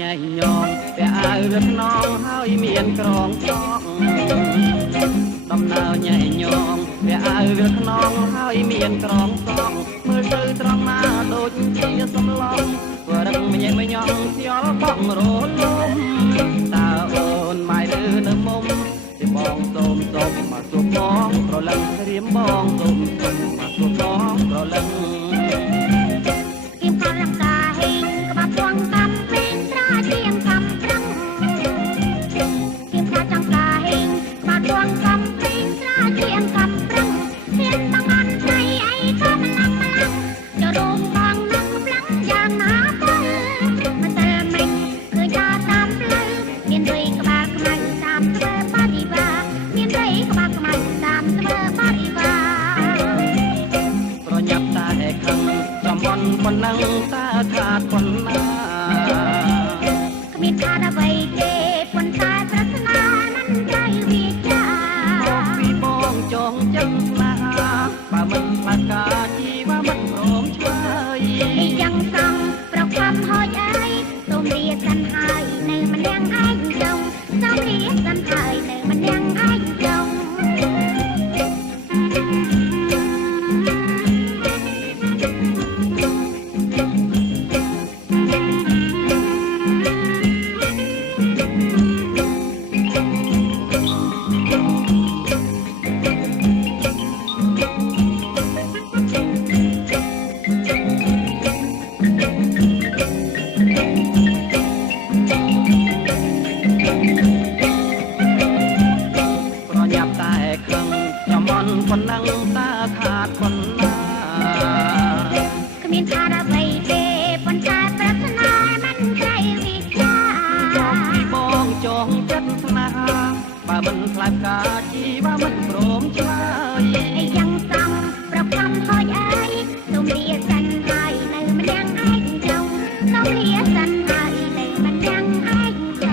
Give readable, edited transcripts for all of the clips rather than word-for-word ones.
ញ៉ៃញងពាក់អាវវាខ្នងហើយមានក្រងសក់ដំណើរញ៉ៃញងពាក់អាវវាខ្នងហើយមានក្រងសក់មើលទៅត្រង់ណាដូចជាសំឡងព្រោះរឹងញ៉ៃញងខ្យល់បងរលំតើអូនម៉ែឬនៅមុំទីបងសូមមកជួបបងប្រលឹងត្រៀមបងសូមមកជួបបងប្រលឹងគៀមខាងរំសាហេងក្បាប់ពងកំពេញត្រាជាងកំប្រឹងគៀមខាងចង្កាហេងក្បាប់ពងកំពេញត្រាជាងកំប្រឹងហ៊ានបងអន់ใจអីក៏ម្លឹងចូលរួមបងនឹងផ្លាំងយ៉ាងណាទៅមិនតែមិនឃើញចាតាមផ្លូវមានរីក្បាលខ្មៅតាមធ្វើបរិវាមានរីក្បាលខ្មៅតាមធ្វើបរិវាប្រញាប់តាតែខឹងចំបន់ប៉ុណ្ណឹងតាខាតប៉ុណ្ណាគ្មានខាតអ្វីទេប៉ុន្តែប្រាថ្នាមិនត្រូវវាចាមកពីបងចងចិត្តស្នេហាបើមិនផ្លាត់ការជីវ៉ាមិនព្រមឆ្លើយយ៉ាងសងប្រខំហូចអើយសូមលាសិនហើយនៅម្នាក់ឯងចង់សូមលាសិនហើយនៅម្នាក់ឯងចង់ប៉ុណ្ណឹងតាខាតប៉ុណ្ណាគ្មានខាតអ្វីទេប៉ុន្តែប្រាថ្នាមិនត្រូវវាចាចំពីបងចងចិត្តស្នេហាបើមិនខ្លាចការជីវ៉ាមិនព្រមឆ្លើយយ៉ាងសងប្រខំហូចអើយសូមលាសិនហើយនៅម្នាក់ឯងចង់សូមលាសិនហើយនៅម្នាក់ឯងចង់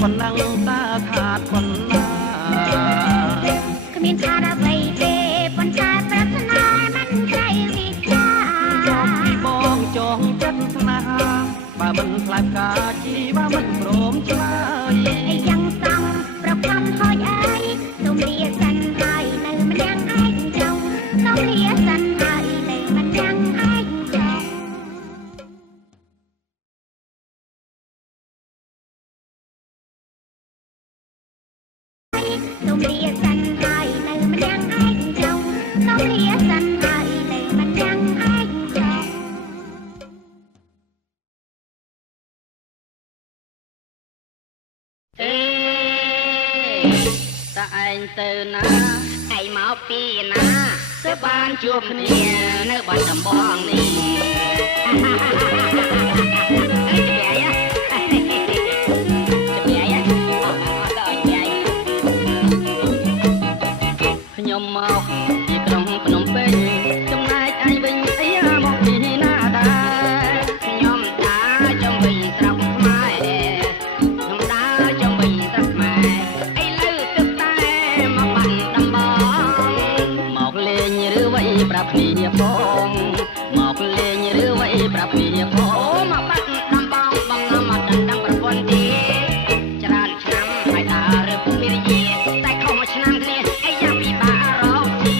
ប៉ុណ្ណឹងតាខាតប៉ុណ្ណាគ្មានខាតអ្វីទេប៉ុន្តែប្រាថ្នាមិនត្រូវវាចាចំពីបងចងចិត្តស្នេហាបើមិនខ្លាចការជីវ៉ាមិនព្រមឆ្លើយយ៉ាងសងប្រខំហូចអើយសូមលាសិនហើយនៅម្នាក់ឯងចង់សូមលាសិនហើយនៅម្នាក់ឯងចង់សូមលាសិនហើយនៅម្នាក់ឯងចង់សូមលាសិនហើយនៅម្នាក់ឯងចង់តាឯងទៅណាឯងមកពីណាទើបបានជួបគ្នានៅបាត់ដំបងនេះខ្ញុំមកពីក្រុងភ្នំពេញចំណែកឯងវិញអីមកពីណាដែរខ្ញុំដើរចង់វិញស្រុកខ្មែរខ្ញុំដើរចង់វិញស្រុកខ្មែរអីលើទឹកតែមកបាត់ដំបងមកលេងឬវ័យប្រាប់គ្នាផងមកលេងឬវ័យប្រាប់គ្នាផងមកបាត់ដំបងបងនាំមកដណ្ដឹងប្រពន្ធទេច្រើនឆ្នាំហើយដើរឬពីរយាតែខុសមួយឆ្នាំគ្នាអីយ៉ាងពិបាករកទី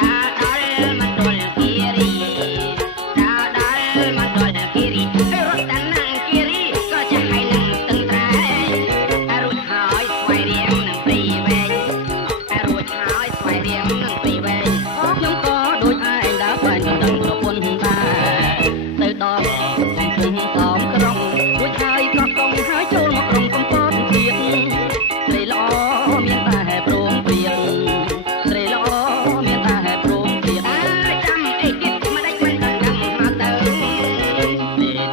ដើរដល់មណ្ឌលគិរីដើរដល់មណ្ឌលគិរីរត់តាណាំងគិរីក៏ចាស់ហើយនឹងស្ទឹងត្រែងតែរួចហើយស្វែងរៀងនឹងព្រៃវែងតែរួចហើយស្វែងរៀងនឹងព្រៃវែងខ្ញុំក៏ដូចឯងដើរបែរដណ្ដឹងប្រពន្ធដែរទៅដល់កំពុងតមក្រុងរួចហើយក៏កុំហើយចូលមកក្រុងកំពតទៀតស្រីល្អមានតែព្រមព្រៀងស្រីល្អមានតែព្រមព្រៀងចាំអីទៀតមិនដេចមិនដឹងមកទៅ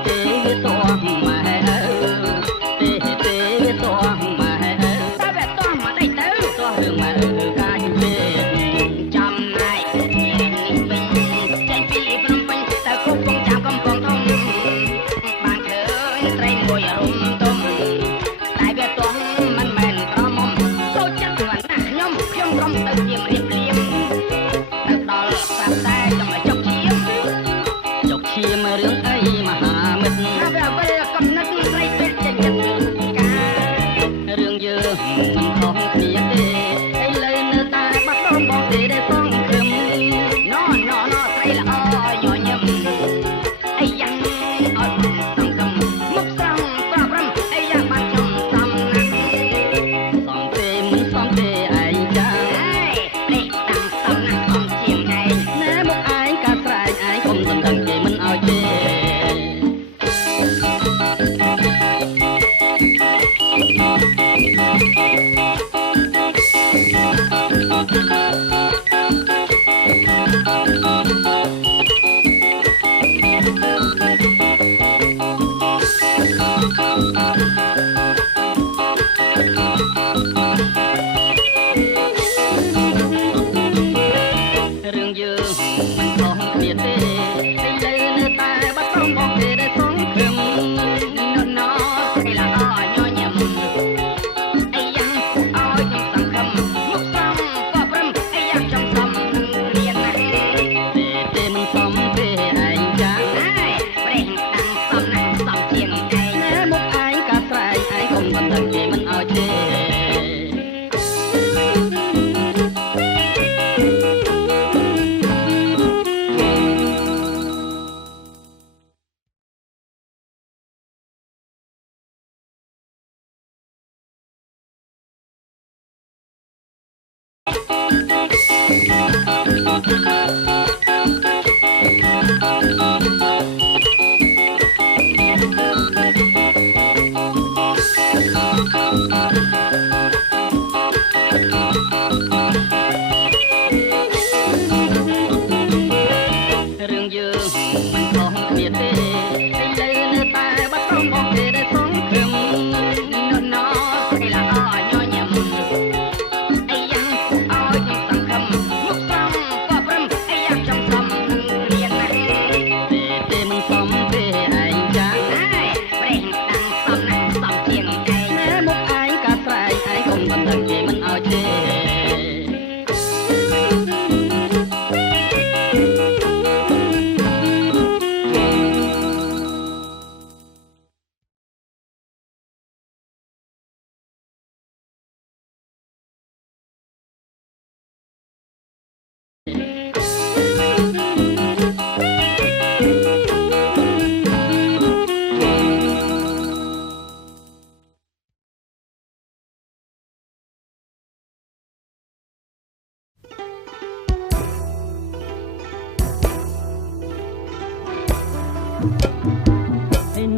ទេវាសោះម៉ែទេវាសោះម៉ែតែវាតោះមកដេចទៅសោះរឿងម៉ែ ចពេកចំណាយនេះវិញចេញពីភ្នំពេញទៅគប់កំចាស់កំពង់ធំបានឃើញត្រីមួយរុំទុំតែវាទន់មិនមែនប្រមុំចូលចិត្តខ្វាន់ណាស់ខ្ញុំក្រុមទៅជារៀបលៀមទៅដល់ស្រាប់តែចង់ឲ្យចុកឈាមរឿងអីមហាមិត្តថាវាវិលកំណត់ត្រីពេកចេញចិត្តការរឿងយើងមិនខុសគ្នាទេឥឡូវនៅតែបាត់ដងបងទេដែលសងគ្រឹមណត្រីល្អញញឹមអីយ៉ាងអត់សង្ឃឹមមុខស្រង់ប្រាប់រំអីយ៉ាងបានខ្ញុំសំណាស់សំទេមិនសំទេឯងចានេះតាំងសំណាស់សំជាងឯងណែមុខឯងកាស្រែងឯងកុំដណ្ដឹងគេមិនឲ្យទេ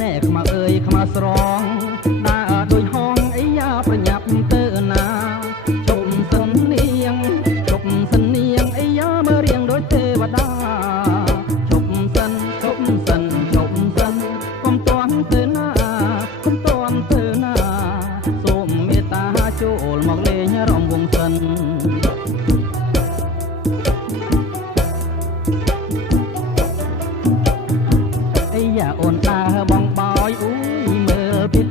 ណែខ្មៅអើយខ្មៅស្រងដើរដូចហងអីយ៉ាប្រញាប់ទៅណាជុំសិននាងអីយ៉ាមើលរៀងដូចទេវតាជុំសិនកុំតាន់ទៅណាសូមមេត្តាចូលមកលេងរំវងសិនអីយ៉ាអូនដើរបងបោយអ៊ូយមើលពី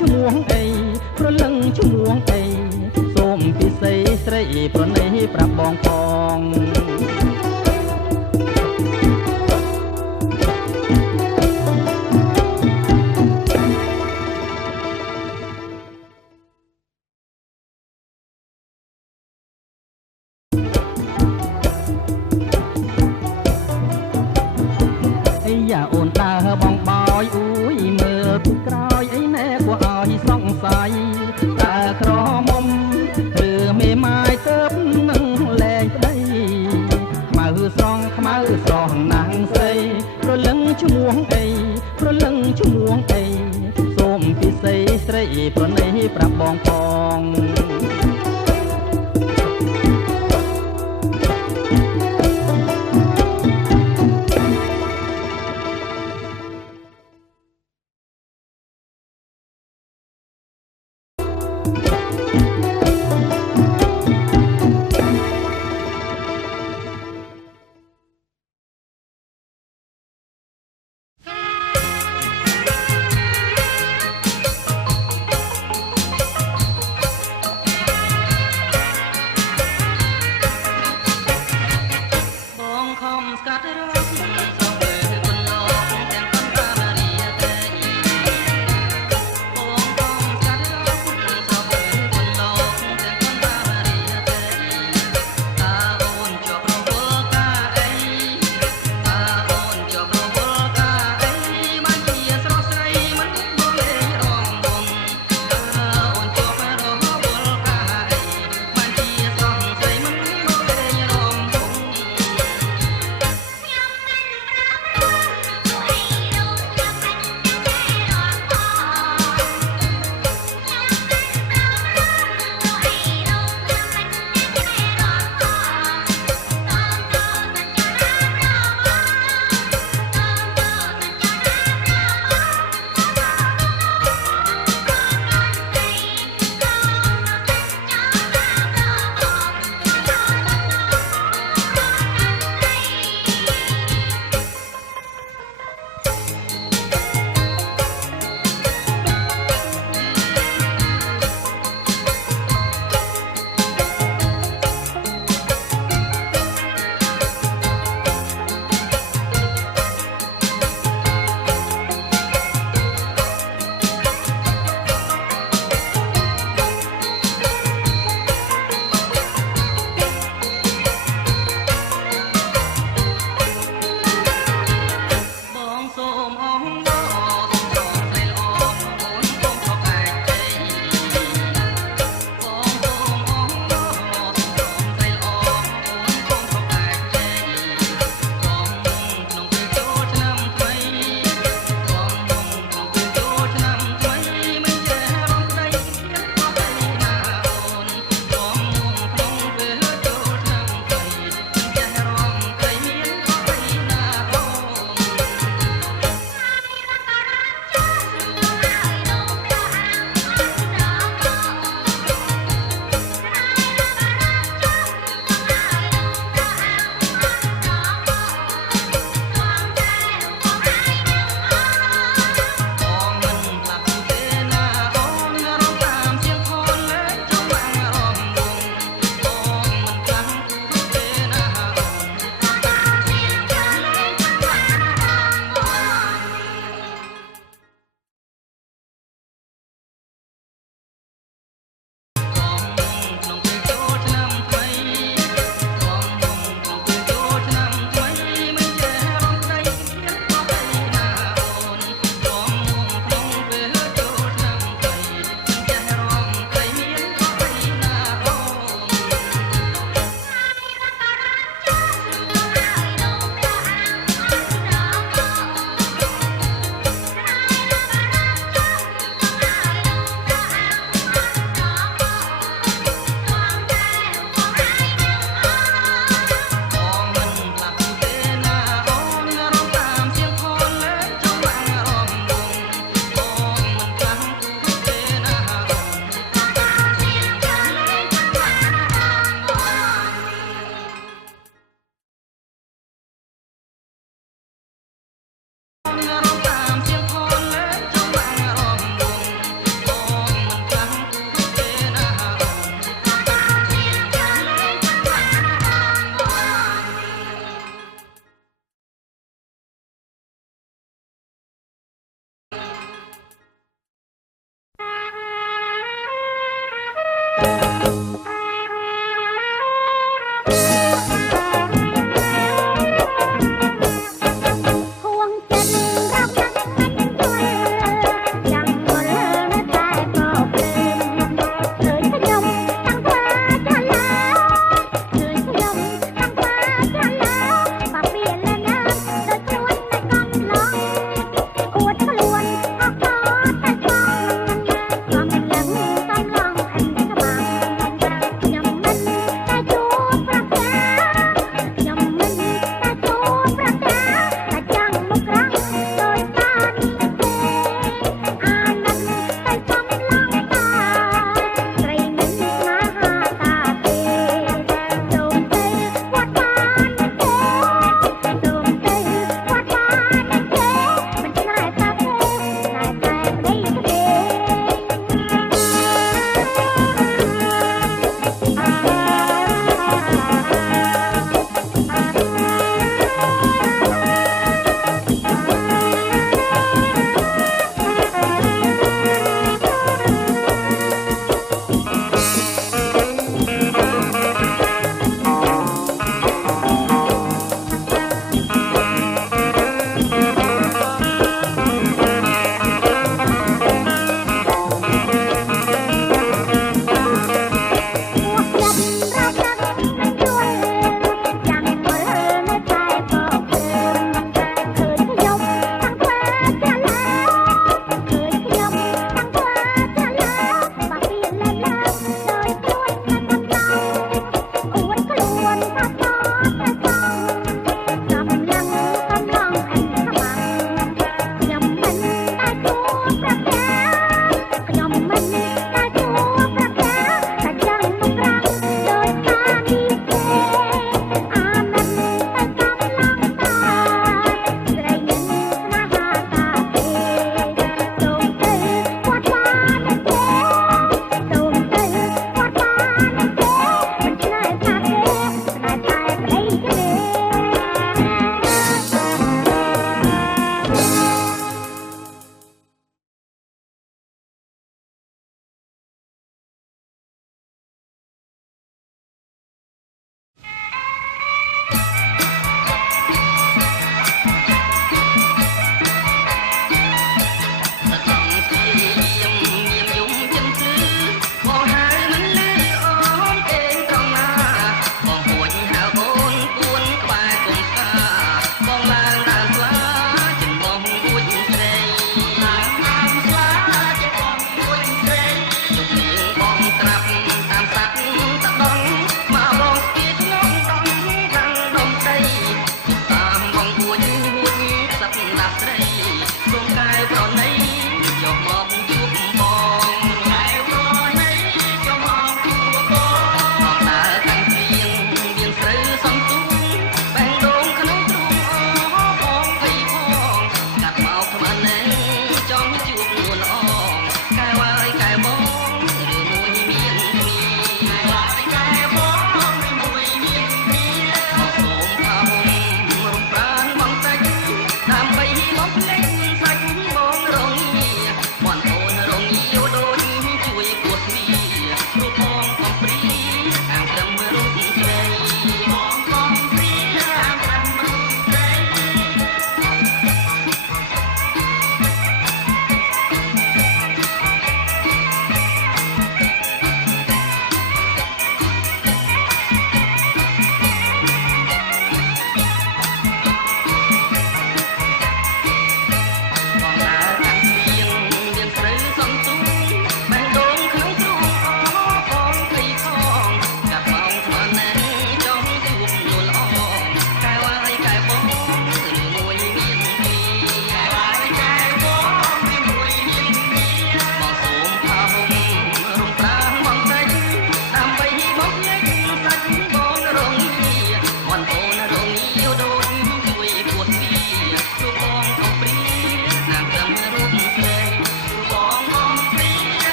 ឈ្មោះអីប្រលឹងឈ្មោះអីសូមពិសេសស្រីប្រណីប្រាប់បងផងយ៉ាអូនដើរបងបោយអ៊ូយមើលពីក្រោយអីណែគួរឲ្យសង្ស័យតើក្រមុំឬមេម៉ាយទៅនឹងលែងប្តីខ្មៅស្រស់ណាស់ស្រីប្រលឹងឈ្មោះអីប្រលឹងឈ្មោះអីសូមពិសេសស្រីប្រណីប្រាប់បងផងបងសូមអង